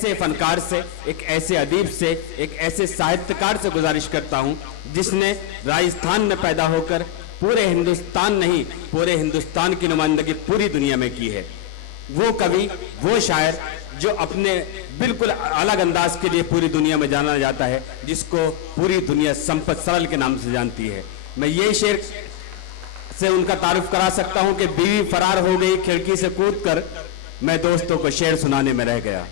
ऐसे फनकार से, एक ऐसे अदीब से, एक ऐसे साहित्यकार से गुजारिश करता हूं जिसने राजस्थान में पैदा होकर पूरे हिंदुस्तान नहीं, पूरे हिंदुस्तान की नुमाइंदगी पूरी दुनिया में की है। वो कवि, वो शायर जो अपने बिल्कुल अलग अंदाज के लिए पूरी दुनिया में जाना जाता है, जिसको पूरी दुनिया संपत सरल के नाम से जानती है। मैं ये शेर से उनका तारुफ करा सकता हूं कि बीवी फरार हो गई खिड़की से कूदकर, मैं दोस्तों को शेर सुनाने में रह गया।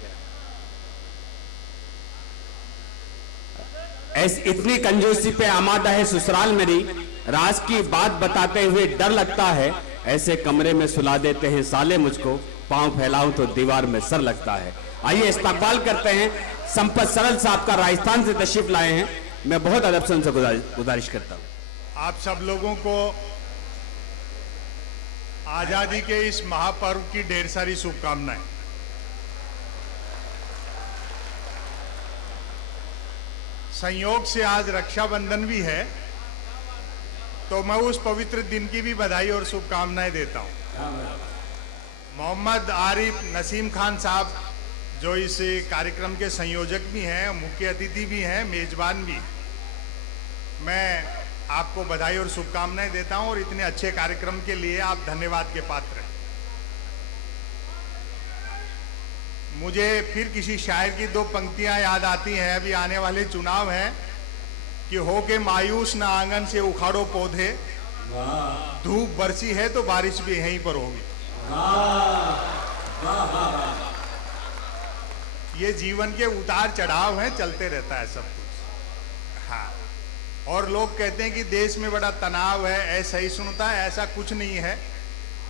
इतनी कंजूसी पे आमादा है ससुराल मेरी, राज की बात बताते हुए डर लगता है, ऐसे कमरे में सुला देते हैं साले मुझको, पांव फैलाऊं तो दीवार में सर लगता है। आइए इस्तकबाल करते हैं संपत सरल साहब का, राजस्थान से तशरीफ लाए हैं। मैं बहुत अदब से उनसे गुजारिश करता हूं। आप सब लोगों को आजादी के इस महापर्व की ढेर सारी शुभकामनाएं। संयोग से आज रक्षाबंधन भी है, तो मैं उस पवित्र दिन की भी बधाई और शुभकामनाएं देता हूं। मोहम्मद आरिफ नसीम खान साहब जो इस कार्यक्रम के संयोजक भी हैं, मुख्य अतिथि भी हैं, मेजबान भी, मैं आपको बधाई और शुभकामनाएं देता हूं और इतने अच्छे कार्यक्रम के लिए आप धन्यवाद के पात्र हैं। मुझे फिर किसी शायर की दो पंक्तियां याद आती हैं। अभी आने वाले चुनाव हैं कि हो के मायूस न आंगन से उखाड़ो पौधे, धूप बरसी है तो बारिश भी यहीं पर होगी। ये जीवन के उतार चढ़ाव हैं, चलते रहता है सब कुछ। हाँ, और लोग कहते हैं कि देश में बड़ा तनाव है, ऐसा ही सुनता है, ऐसा कुछ नहीं है।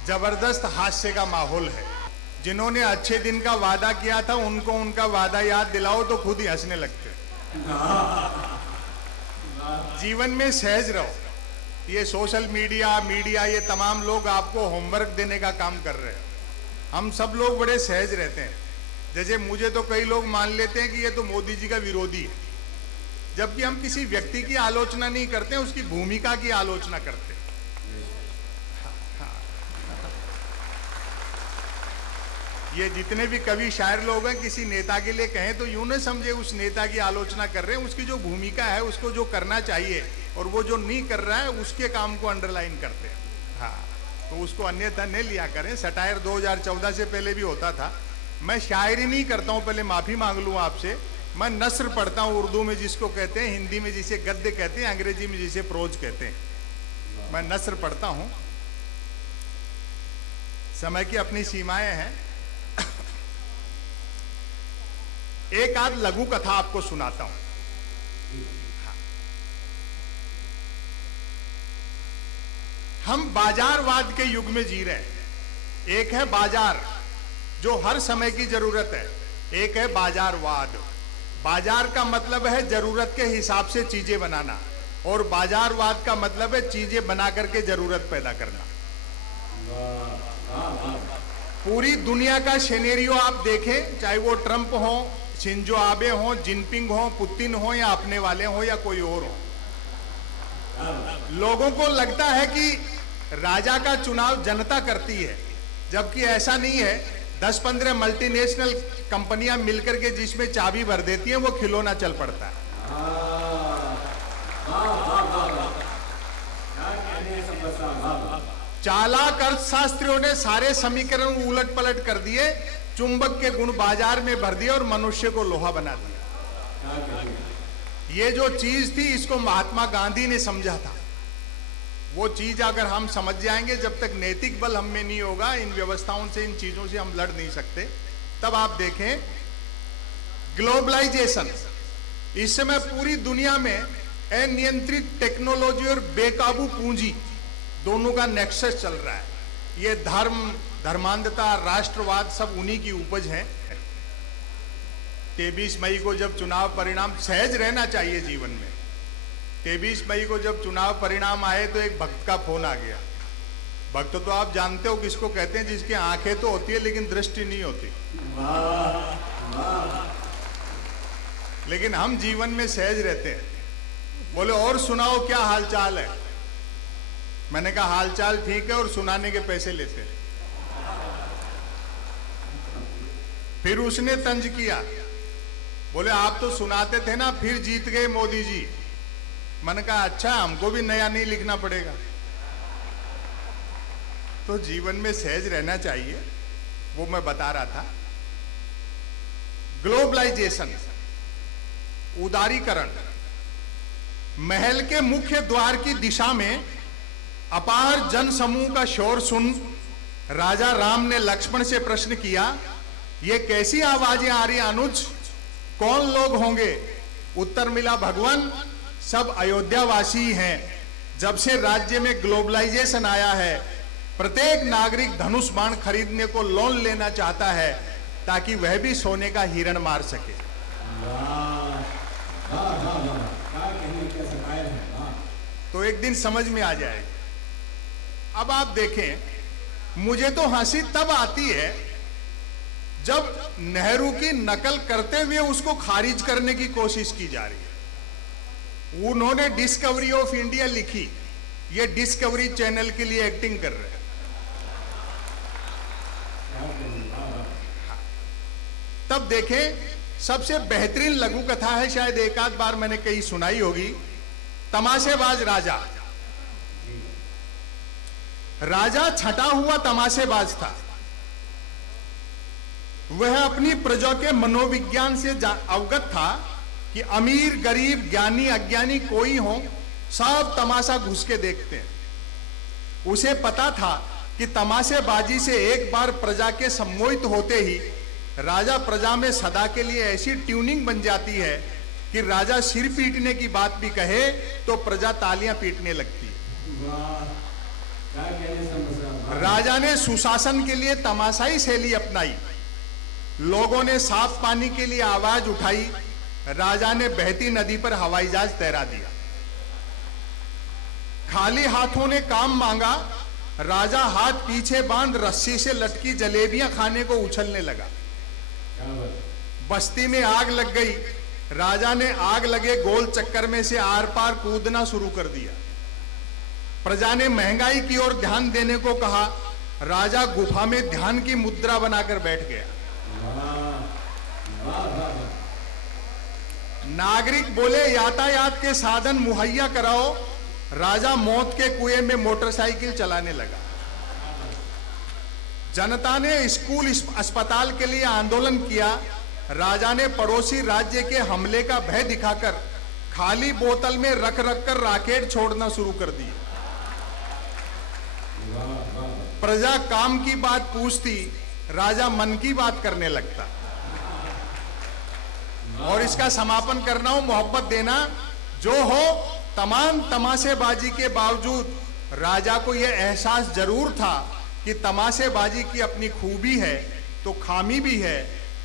जबरदस्त हास्य का माहौल है। जिन्होंने अच्छे दिन का वादा किया था उनको उनका वादा याद दिलाओ तो खुद ही हंसने लगते। जीवन में सहज रहो। ये सोशल मीडिया ये तमाम लोग आपको होमवर्क देने का काम कर रहे हैं। हम सब लोग बड़े सहज रहते हैं। जैसे मुझे तो कई लोग मान लेते हैं कि ये तो मोदी जी का विरोधी है, जबकि हम किसी व्यक्ति की आलोचना नहीं करते हैं, उसकी भूमिका की आलोचना करते हैं। ये जितने भी कवि शायर लोग हैं, किसी नेता के लिए कहें तो यूं न समझे उस नेता की आलोचना कर रहे हैं, उसकी जो भूमिका है, उसको जो करना चाहिए और वो जो नहीं कर रहा है उसके काम को अंडरलाइन करते हैं। हाँ, तो उसको अन्यथा नहीं लिया करें। सटायर 2014 से पहले भी होता था। मैं शायरी नहीं करता हूं, पहले माफी मांग लूं आपसे। मैं नस्र पढ़ता हूं, उर्दू में जिसको कहते हैं, हिंदी में जिसे गद्य कहते हैं, अंग्रेजी में जिसे प्रोज कहते हैं। मैं नस्र पढ़ता हूं। समय की अपनी सीमाएं हैं। एक आध लघु कथा आपको सुनाता हूं। हम बाजारवाद के युग में जी रहे हैं। एक है बाजार जो हर समय की जरूरत है, एक है बाजारवाद। बाजार का मतलब है जरूरत के हिसाब से चीजें बनाना, और बाजारवाद का मतलब है चीजें बना करके जरूरत पैदा करना। पूरी दुनिया का सिनेरियो आप देखें, चाहे वो ट्रंप हो, शिंजो आबे हो, जिनपिंग हो, पुतिन हो, या अपने वाले हो या कोई और हो, लोगों को लगता है कि राजा का चुनाव जनता करती है, जबकि ऐसा नहीं है। 10-15 मल्टीनेशनल कंपनियां मिलकर के जिसमें चाबी भर देती हैं, वो खिलौना चल पड़ता है। चालाक अर्थशास्त्रियों ने सारे समीकरण उलट पलट कर दिए, चुंबक के गुण बाजार में भर दिए और मनुष्य को लोहा बना दिया। ये जो चीज थी, इसको महात्मा गांधी ने समझा था। वो चीज अगर हम समझ जाएंगे, जब तक नैतिक बल हम में नहीं होगा, इन व्यवस्थाओं से, इन चीजों से हम लड़ नहीं सकते। तब आप देखें ग्लोबलाइजेशन, इस समय पूरी दुनिया में अनियंत्रित टेक्नोलॉजी और बेकाबू पूंजी दोनों का नेक्सस चल रहा है। ये धर्म, धर्मांधता, राष्ट्रवाद सब उन्हीं की उपज है। 23 मई को जब चुनाव परिणाम, सहज रहना चाहिए जीवन में। 23 मई को जब चुनाव परिणाम आए तो एक भक्त का फोन आ गया। भक्त तो आप जानते हो किसको कहते हैं, जिसकी आंखें तो होती है लेकिन दृष्टि नहीं होती। लेकिन हम जीवन में सहज रहते हैं। बोले और सुनाओ क्या हालचाल है। मैंने कहा हालचाल ठीक है और सुनाने के पैसे लेते हैं। फिर उसने तंज किया, बोले आप तो सुनाते थे ना, फिर जीत गए मोदी जी। मैंने कहा अच्छा, हमको भी नया नहीं लिखना पड़ेगा। तो जीवन में सहज रहना चाहिए, वो मैं बता रहा था। ग्लोबलाइजेशन, उदारीकरण, महल के मुख्य द्वार की दिशा में अपार जन समूह का शोर सुन राजा राम ने लक्ष्मण से प्रश्न किया, ये कैसी आवाजें आ रही अनुज, कौन लोग होंगे? उत्तर मिला, भगवान सब अयोध्यावासी हैं। जब से राज्य में ग्लोबलाइजेशन आया है, प्रत्येक नागरिक धनुष बाण खरीदने को लोन लेना चाहता है ताकि वह भी सोने का हिरण मार सके। तो एक दिन समझ में आ जाएगा। अब आप देखें, मुझे तो हंसी तब आती है जब नेहरू की नकल करते हुए उसको खारिज करने की कोशिश की जा रही है। उन्होंने डिस्कवरी ऑफ इंडिया लिखी, ये डिस्कवरी चैनल के लिए एक्टिंग कर रहे हैं। तब देखें, सबसे बेहतरीन लघु कथा है, शायद एक आध बार मैंने कहीं सुनाई होगी, तमाशेबाज राजा। राजा छटा हुआ तमाशेबाज था। वह अपनी प्रजा के मनोविज्ञान से अवगत था कि अमीर गरीब ज्ञानी अज्ञानी कोई हो, सब तमाशा घुस के देखते हैं। उसे पता था कि तमाशेबाजी से एक बार प्रजा के सम्मोहित होते ही राजा प्रजा में सदा के लिए ऐसी ट्यूनिंग बन जाती है कि राजा सिर पीटने की बात भी कहे तो प्रजा तालियां पीटने लगती है। राजा ने सुशासन के लिए तमाशाई शैली अपनाई। लोगों ने साफ पानी के लिए आवाज उठाई, राजा ने बहती नदी पर हवाई जहाज तैरा दिया। खाली हाथों ने काम मांगा, राजा हाथ पीछे बांध रस्सी से लटकी जलेबियां खाने को उछलने लगा। बस्ती में आग लग गई, राजा ने आग लगे गोल चक्कर में से आर पार कूदना शुरू कर दिया। प्रजा ने महंगाई की ओर ध्यान देने को कहा, राजा गुफा में ध्यान की मुद्रा बनाकर बैठ गया। नागरिक बोले यातायात के साधन मुहैया कराओ, राजा मौत के कुएं में मोटरसाइकिल चलाने लगा। जनता ने स्कूल अस्पताल के लिए आंदोलन किया, राजा ने पड़ोसी राज्य के हमले का भय दिखाकर खाली बोतल में रख रख कर रॉकेट छोड़ना शुरू कर दिए। प्रजा काम की बात पूछती, राजा मन की बात करने लगता। और इसका समापन करना हो, मोहब्बत देना जो हो, तमाम तमाशेबाजी के बावजूद राजा को यह एहसास जरूर था कि तमाशेबाजी की अपनी खूबी है तो खामी भी है।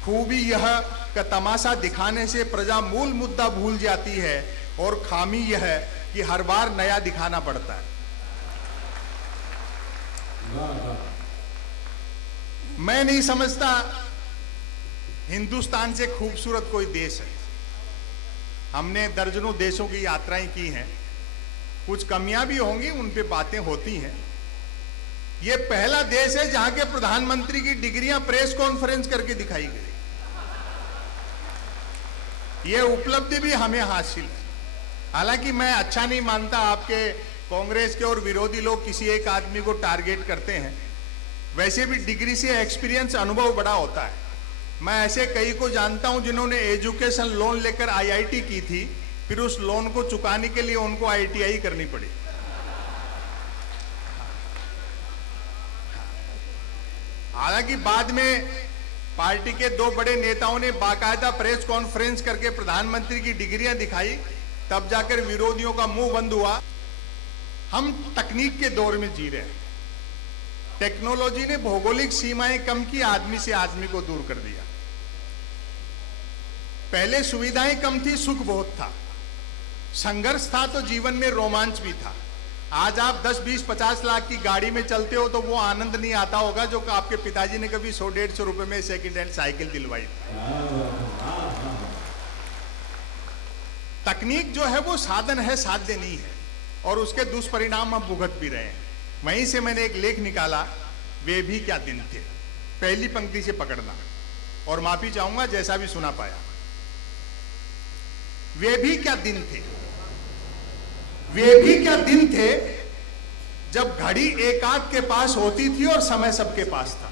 खूबी यह कि तमाशा दिखाने से प्रजा मूल मुद्दा भूल जाती है, और खामी यह है कि हर बार नया दिखाना पड़ता है। मैं नहीं समझता हिंदुस्तान से खूबसूरत कोई देश है। हमने दर्जनों देशों की यात्राएं की हैं, कुछ कमियां भी होंगी, उन पे बातें होती हैं। ये पहला देश है जहां के प्रधानमंत्री की डिग्रियां प्रेस कॉन्फ्रेंस करके दिखाई गई। ये उपलब्धि भी हमें हासिल है। हालांकि मैं अच्छा नहीं मानता आपके कांग्रेस के और विरोधी लोग किसी एक आदमी को टारगेट करते हैं। वैसे भी डिग्री से एक्सपीरियंस, अनुभव बड़ा होता है। मैं ऐसे कई को जानता हूं जिन्होंने एजुकेशन लोन लेकर आईआईटी की थी, फिर उस लोन को चुकाने के लिए उनको आईटीआई करनी पड़ी। हालांकि बाद में पार्टी के दो बड़े नेताओं ने बाकायदा प्रेस कॉन्फ्रेंस करके प्रधानमंत्री की डिग्रियां दिखाई, तब जाकर विरोधियों का मुंह बंद हुआ। हम तकनीक के दौर में जी रहे हैं। टेक्नोलॉजी ने भौगोलिक सीमाएं कम की, आदमी से आदमी को दूर कर दिया। पहले सुविधाएं कम थी, सुख बहुत था, संघर्ष था तो जीवन में रोमांच भी था। आज आप 10, 20, 50 लाख की गाड़ी में चलते हो तो वो आनंद नहीं आता होगा जो आपके पिताजी ने कभी 100-150 रुपए में सेकंड हैंड साइकिल दिलवाई थी। तकनीक जो है वो साधन है, साध्य नहीं है, और उसके दुष्परिणाम हम भुगत भी रहे हैं। वहीं से मैंने एक लेख निकाला, वे भी क्या दिन थे, पहली पंक्ति से पकड़ना, और माफी चाहूंगा जैसा भी सुना पाया। वे भी क्या दिन थे, वे भी क्या दिन थे जब घड़ी एक आध के पास होती थी और समय सबके पास था।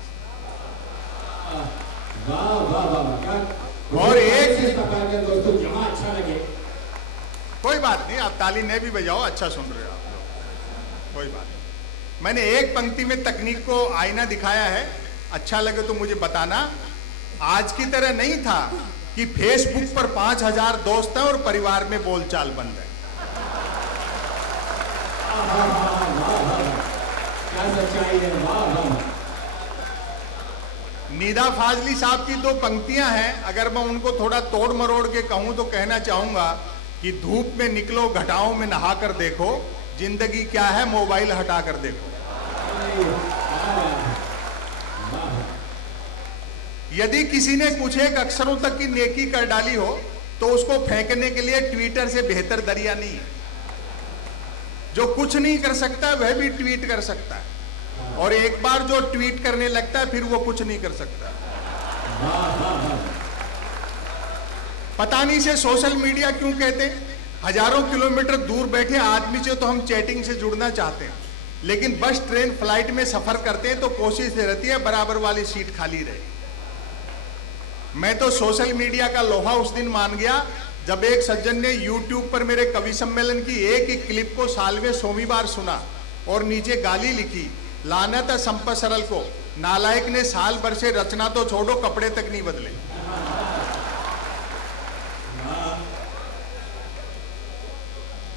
और एक दोस्तों जहां अच्छा लगे, कोई बात नहीं, आप ताली नहीं भी बजाओ, अच्छा सुन रहे हो आप लोग, कोई बात नहीं। मैंने एक पंक्ति में तकनीक को आईना दिखाया है, अच्छा लगे तो मुझे बताना। आज की तरह नहीं था कि फेसबुक पर 5000 दोस्त हैं और परिवार में बोलचाल बंद है। क्या सच्चाई है, वाह वाह। निदा फाजली साहब की दो पंक्तियां हैं, अगर मैं उनको थोड़ा तोड़ मरोड़ के कहूं तो कहना चाहूंगा कि धूप में निकलो घटाओं में नहा कर देखो, जिंदगी क्या है मोबाइल हटा कर देखो। यदि किसी ने कुछ एक अक्षरों तक की नेकी कर डाली हो तो उसको फेंकने के लिए ट्विटर से बेहतर दरिया नहीं है। जो कुछ नहीं कर सकता वह भी ट्वीट कर सकता है, और एक बार जो ट्वीट करने लगता है फिर वो कुछ नहीं कर सकता। पता नहीं से सोशल मीडिया क्यों कहते हैं। हजारों किलोमीटर दूर बैठे आदमी से तो हम चैटिंग से जुड़ना चाहते हैं, लेकिन बस ट्रेन फ्लाइट में सफर करते हैं तो कोशिश रहती है बराबर वाली सीट खाली रहे। मैं तो सोशल मीडिया का लोहा उस दिन मान गया जब एक सज्जन ने YouTube पर मेरे कवि सम्मेलन की एक ही क्लिप को सालवें 100वीं बार सुना और नीचे गाली लिखी, लानत है संपत सरल को, नालायक ने साल भर से रचना तो छोड़ो कपड़े तक नहीं बदले।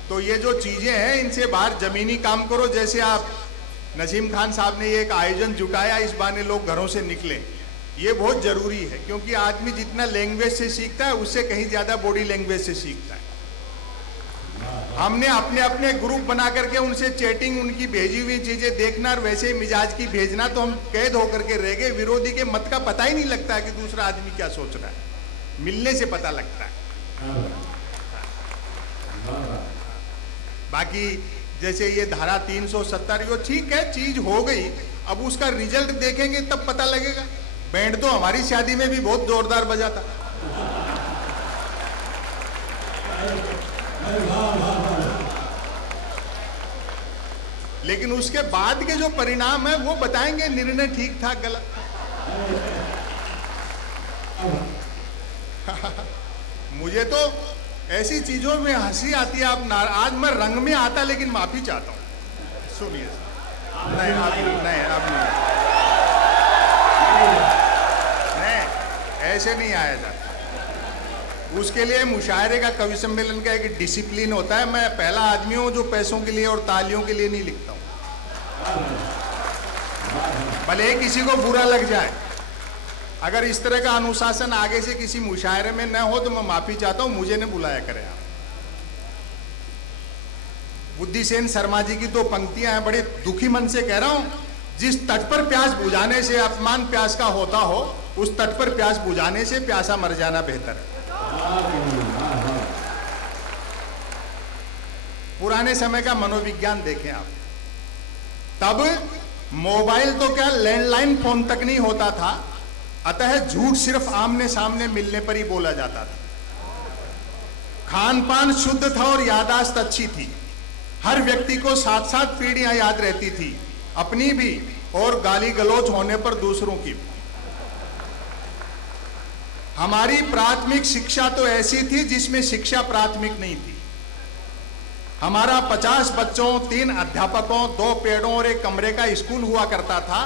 तो ये जो चीजें हैं इनसे बाहर जमीनी काम करो। जैसे आप नसीम खान साहब ने ये एक आयोजन जुटाया, इस बहाने लोग घरों से निकले, ये बहुत जरूरी है, क्योंकि आदमी जितना लैंग्वेज से सीखता है उससे कहीं ज्यादा बॉडी लैंग्वेज से सीखता है। हमने अपने अपने ग्रुप बना करके उनसे चैटिंग, उनकी भेजी हुई चीजें देखना और वैसे ही मिजाज की भेजना, तो हम कैद होकर के रह गए। विरोधी के मत का पता ही नहीं लगता कि दूसरा आदमी क्या सोच रहा है, मिलने से पता लगता है। बाकी जैसे ये धारा 370 वो ठीक है, चीज हो गई, अब उसका रिजल्ट देखेंगे तब पता लगेगा। बैंड तो हमारी शादी में भी बहुत जोरदार बजा था। लेकिन उसके बाद के जो परिणाम है वो बताएंगे निर्णय ठीक था गलत। मुझे तो ऐसी चीजों में हंसी आती है। आप आज मैं रंग में आता लेकिन माफी चाहता हूं। सुनिए, नहीं आप नहीं, ऐसे नहीं आया जाता। उसके लिए मुशायरे का, कवि सम्मेलन का एक डिसिप्लिन होता है। मैं पहला आदमी हूं जो पैसों के लिए और तालियों के लिए नहीं लिखता हूं, भले किसी को बुरा लग जाए। अगर इस तरह का अनुशासन आगे से किसी मुशायरे में न हो तो मैं माफी चाहता हूं, मुझे न बुलाया करें आप। बुद्धिसेन शर्मा जी की 2 पंक्तियां हैं, बड़े दुखी मन से कह रहा हूं। जिस तट पर प्यास बुझाने से अपमान प्यास का होता हो, उस तट पर प्यास बुझाने से प्यासा मर जाना बेहतर है। पुराने समय का मनोविज्ञान देखें आप, तब मोबाइल तो क्या लैंडलाइन फोन तक नहीं होता था, अतः झूठ सिर्फ आमने सामने मिलने पर ही बोला जाता था। खान पान शुद्ध था और याददाश्त अच्छी थी। हर व्यक्ति को 7-7 पीढ़ियां याद रहती थी, अपनी भी और गाली गलौज होने पर दूसरों की भी। हमारी प्राथमिक शिक्षा तो ऐसी थी जिसमें शिक्षा प्राथमिक नहीं थी। हमारा 50 बच्चों, 3 अध्यापकों, 2 पेड़ों और एक कमरे का स्कूल हुआ करता था।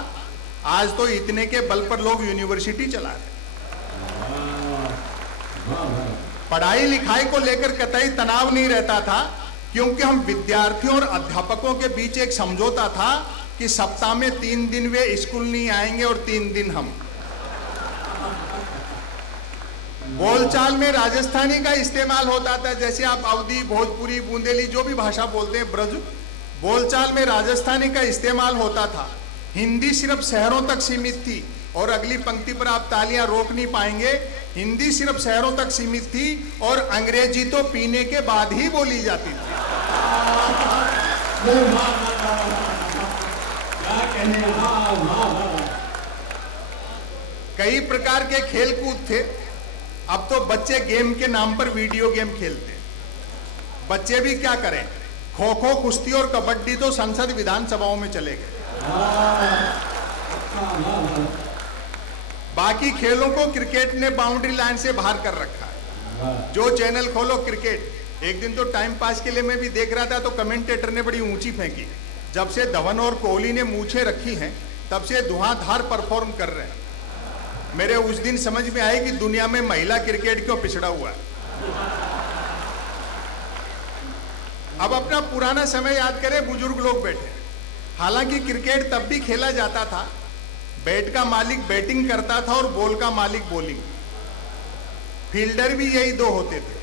आज तो इतने के बल पर लोग यूनिवर्सिटी चला रहे। पढ़ाई लिखाई को लेकर कतई तनाव नहीं रहता था, क्योंकि हम विद्यार्थियों और अध्यापकों के बीच एक समझौता था कि सप्ताह में 3 दिन वे स्कूल नहीं आएंगे और 3 दिन हम। बोलचाल में राजस्थानी का इस्तेमाल होता था, जैसे आप अवधी, भोजपुरी, बूंदेली जो भी भाषा बोलते हैं, ब्रज, बोलचाल में राजस्थानी का इस्तेमाल होता था। हिंदी सिर्फ शहरों तक सीमित थी, और अगली पंक्ति पर आप तालियां रोक नहीं पाएंगे। हिंदी सिर्फ शहरों तक सीमित थी और अंग्रेजी तो पीने के बाद ही बोली जाती थी। कई प्रकार के खेल कूद थे। अब तो बच्चे गेम के नाम पर वीडियो गेम खेलते हैं। बच्चे भी क्या करें, खो खो, कुश्ती और कबड्डी तो संसद विधानसभाओं में चले गए। बाकी खेलों को क्रिकेट ने बाउंड्री लाइन से बाहर कर रखा है। जो चैनल खोलो क्रिकेट। एक दिन तो टाइम पास के लिए मैं भी देख रहा था तो कमेंटेटर ने बड़ी ऊंची फेंकी, जब से धवन और कोहली ने मूछें रखी हैं तब से धुआंधार परफॉर्म कर रहे हैं। मेरे उस दिन समझ में आए कि दुनिया में महिला क्रिकेट क्यों पिछड़ा हुआ है। अब अपना पुराना समय याद करें, बुजुर्ग लोग बैठे। हालांकि क्रिकेट तब भी खेला जाता था, बैट का मालिक बैटिंग करता था और बॉल का मालिक बॉलिंग। फील्डर भी यही दो होते थे।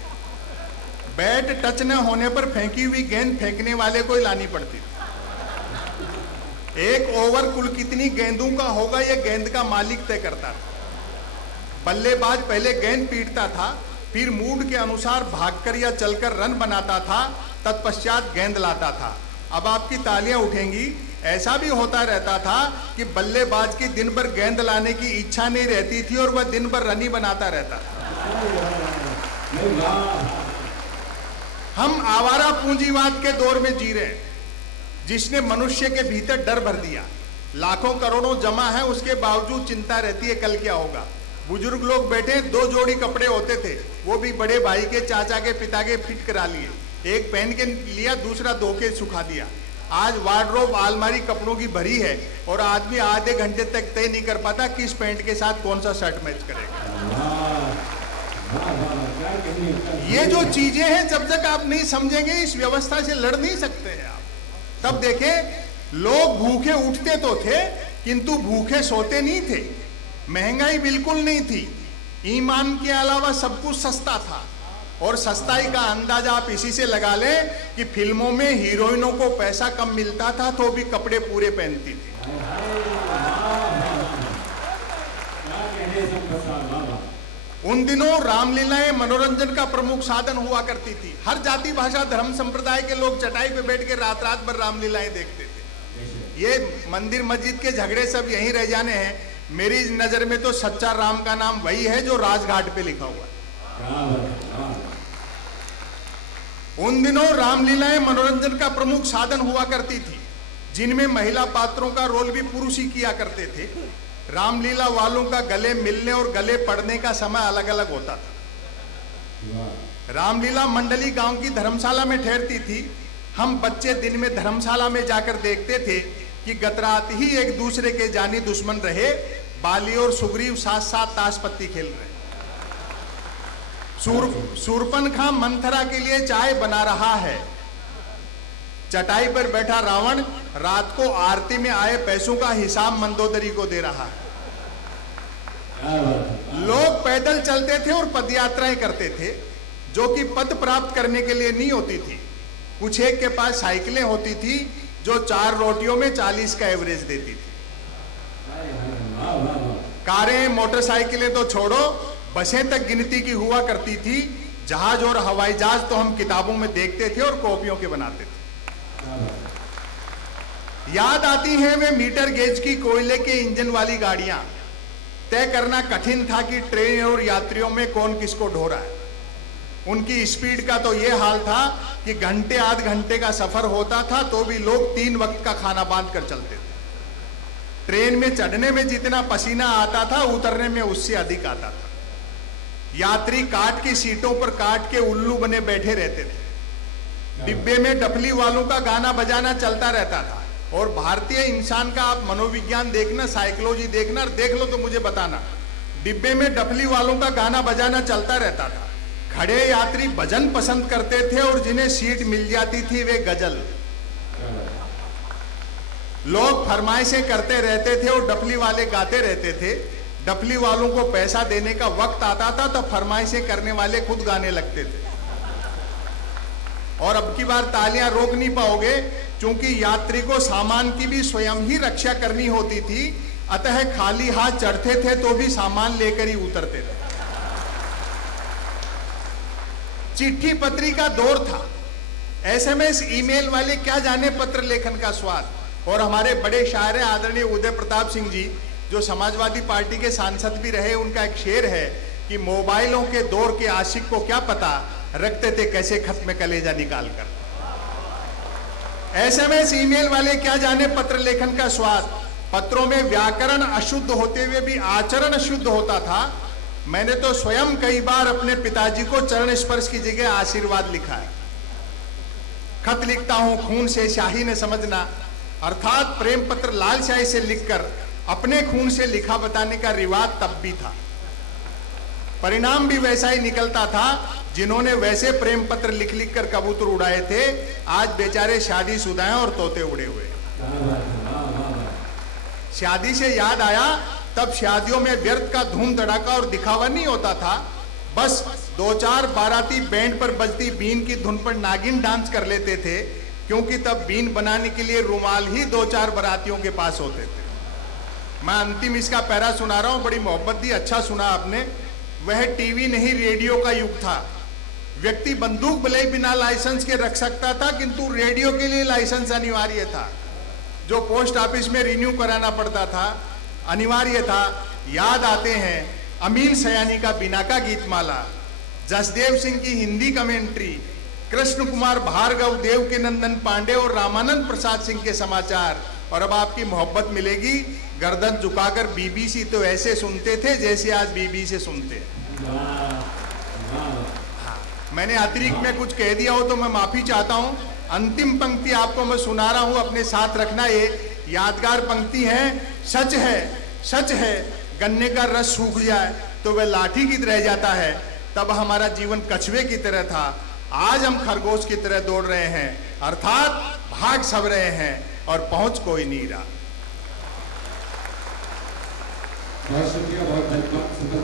बैट टच न होने पर फेंकी हुई गेंद फेंकने वाले को ही लानी पड़ती थी। एक ओवर कुल कितनी गेंदों का होगा यह गेंद का मालिक तय करता था। बल्लेबाज पहले गेंद पीटता था, फिर मूड के अनुसार भागकर या चलकर रन बनाता था, तत्पश्चात गेंद लाता था। अब आपकी तालियां उठेंगी। ऐसा भी होता रहता था कि बल्लेबाज की दिन भर गेंद लाने की इच्छा नहीं रहती थी और वह दिन भर रन ही बनाता रहता था। हम आवारा पूंजीवाद के दौर में जी रहे हैं, जिसने मनुष्य के भीतर डर भर दिया। लाखों करोड़ों जमा है, उसके बावजूद चिंता रहती है कल क्या होगा। बुजुर्ग लोग बैठे, 2 जोड़ी कपड़े होते थे, वो भी बड़े भाई के, चाचा के, पिता के फिट करा लिए। एक पहन के लिया, दूसरा धो के सुखा दिया। आज वार्डरोब आलमारी कपड़ों की भरी है और आदमी आधे घंटे तक तय नहीं कर पाता किस पैंट के साथ कौन सा शर्ट मैच करेगा। ये जो चीजें हैं, जब तक आप नहीं समझेंगे इस व्यवस्था से लड़ नहीं सकते हैं आप। तब देखें, लोग भूखे उठते तो थे किंतु भूखे सोते नहीं थे। महंगाई बिल्कुल नहीं थी, ईमान के अलावा सब कुछ सस्ता था। और सस्ताई का अंदाजा आप इसी से लगा लें कि फिल्मों में हीरोइनों को पैसा कम मिलता था तो भी कपड़े पूरे पहनती थी। उन दिनों रामलीलाएं मनोरंजन का प्रमुख साधन हुआ करती थी। हर जाति, भाषा, धर्म, संप्रदाय के लोग चटाई पे बैठ के रात रात भर रामलीलाएं देखते थे। ये मंदिर मस्जिद के झगड़े सब यहीं रह जाने हैं। मेरी नजर में तो सच्चा राम का नाम वही है जो राजघाट पे लिखा हुआ है। उन दिनों रामलीलाएं मनोरंजन का प्रमुख साधन हुआ करती थी, जिनमें महिला पात्रों का रोल भी पुरुष ही किया करते थे। रामलीला वालों का गले मिलने और गले पड़ने का समय अलग अलग होता था। रामलीला मंडली गांव की धर्मशाला में ठहरती थी। हम बच्चे दिन में धर्मशाला में जाकर देखते थे कि गतरात ही एक दूसरे के जानी दुश्मन रहे बाली और सुग्रीव साथ साथ ताश पत्ती खेल रहे। शूर्पणखा मंथरा के लिए चाय बना रहा है। चटाई पर बैठा रावण रात को आरती में आए पैसों का हिसाब मंदोदरी को दे रहा है। लोग पैदल चलते थे और पदयात्राएं करते थे, जो कि पद प्राप्त करने के लिए नहीं होती थी। कुछ एक के पास साइकिलें होती थी जो 4 रोटियों में 40 का एवरेज देती थी। कारें, मोटरसाइकिलें तो छोड़ो, बसें तक गिनती की हुआ करती थी। जहाज और हवाई जहाज तो हम किताबों में देखते थे और कॉपियों के बनाते थे। याद आती हैं वे मीटर गेज की कोयले के इंजन वाली गाड़ियां। तय करना कठिन था कि ट्रेन और यात्रियों में कौन किसको ढो रहा है। उनकी स्पीड का तो यह हाल था कि घंटे आध घंटे का सफर होता था तो भी लोग 3 वक्त का खाना बांध कर चलते थे। ट्रेन में चढ़ने में जितना पसीना आता था, उतरने में उससे अधिक आता था। यात्री काट की सीटों पर काट के उल्लू बने बैठे रहते थे। डिब्बे में डफली वालों का गाना बजाना चलता रहता था। और भारतीय इंसान का आप मनोविज्ञान देखना, साइकोलॉजी देखना, देख लो तो मुझे बताना। डिब्बे में डफली वालों का गाना बजाना चलता रहता था। खड़े यात्री भजन पसंद करते थे और जिन्हें सीट मिल जाती थी वे गजल। लोग फरमाइशें करते रहते थे और डफली वाले गाते रहते थे। डफली वालों को पैसा देने का वक्त आता था तो फरमाइशें करने वाले खुद गाने लगते थे। और अब की बार तालियां रोक नहीं पाओगे, क्योंकि यात्री को सामान की भी स्वयं ही रक्षा करनी होती थी। अतः खाली हाथ चढ़ते थे तो भी सामान लेकर ही उतरते थे। चिट्ठी पत्री का दौर था। SMS, ईमेल वाले क्या जाने पत्र लेखन का स्वाद। और हमारे बड़े शायर हैं आदरणीय उदय प्रताप सिंह जी, जो समाजवादी पार्टी के सांसद भी रहे। उनका एक शेर है कि मोबाइलों के दौर के आशिक को क्या पता रखते थे कैसे खत में कलेजा निकाल कर। SMS ईमेल वाले क्या जाने पत्र लेखन का स्वाद। पत्रों में व्याकरण अशुद्ध होते हुए भी आचरण शुद्ध होता था। मैंने तो स्वयं कई बार अपने पिताजी को चरण स्पर्श की जगह आशीर्वाद लिखा है। खत लिखता हूं खून से शाही ने समझना, अर्थात प्रेम पत्र लाल शाही से लिखकर अपने खून से लिखा बताने का रिवाज तब भी था। परिणाम भी वैसा ही निकलता था। जिन्होंने वैसे प्रेम पत्र लिख लिख कर कबूतर उड़ाए थे आज बेचारे शादीशुदा हैं और तोते उड़े हुए। शादी से याद आया, तब शादियों में व्यर्थ का धूम धड़ाका और दिखावा नहीं होता था। बस 2-4 बाराती बैंड पर बजती बीन की धुन पर नागिन डांस कर लेते थे, क्योंकि तब बीन बनाने के लिए रुमाल ही 2-4 बारातियों के पास होते थे। मैं अंतिम इसका पैरा सुना रहा हूं, बड़ी मोहब्बत दी, अच्छा सुना आपने। वह टीवी नहीं रेडियो का युग था। व्यक्ति बंदूक भले ही बिना लाइसेंस के रख सकता था, किंतु रेडियो के लिए लाइसेंस अनिवार्य था, जो पोस्ट ऑफिस में रिन्यू कराना पड़ता था, अनिवार्य था। याद आते हैं अमीन सयानी का बिना का गीतमाला, जसदेव सिंह की हिंदी कमेंट्री, कृष्ण कुमार भार्गव, देव के नंदन पांडे और रामानंद प्रसाद सिंह के समाचार। और अब आपकी मोहब्बत मिलेगी, गर्दन झुकाकर बीबीसी तो ऐसे सुनते थे जैसे आज बीबी से सुनते हैं। मैंने अतिरिक्त में कुछ कह दिया हो तो मैं माफी चाहता हूं। अंतिम पंक्ति आपको मैं सुना रहा हूं, अपने साथ रखना। ये यादगार पंक्ति है, सच है गन्ने का रस सूख जाए तो वह लाठी की तरह जाता है, तब हमारा जीवन कछुए की तरह था, आज हम खरगोश की तरह दौड़ रहे हैं, अर्थात भाग सब रहे हैं और पहुंच कोई नहीं रहा। बहुत शुक्रिया, बहुत धन्यवाद।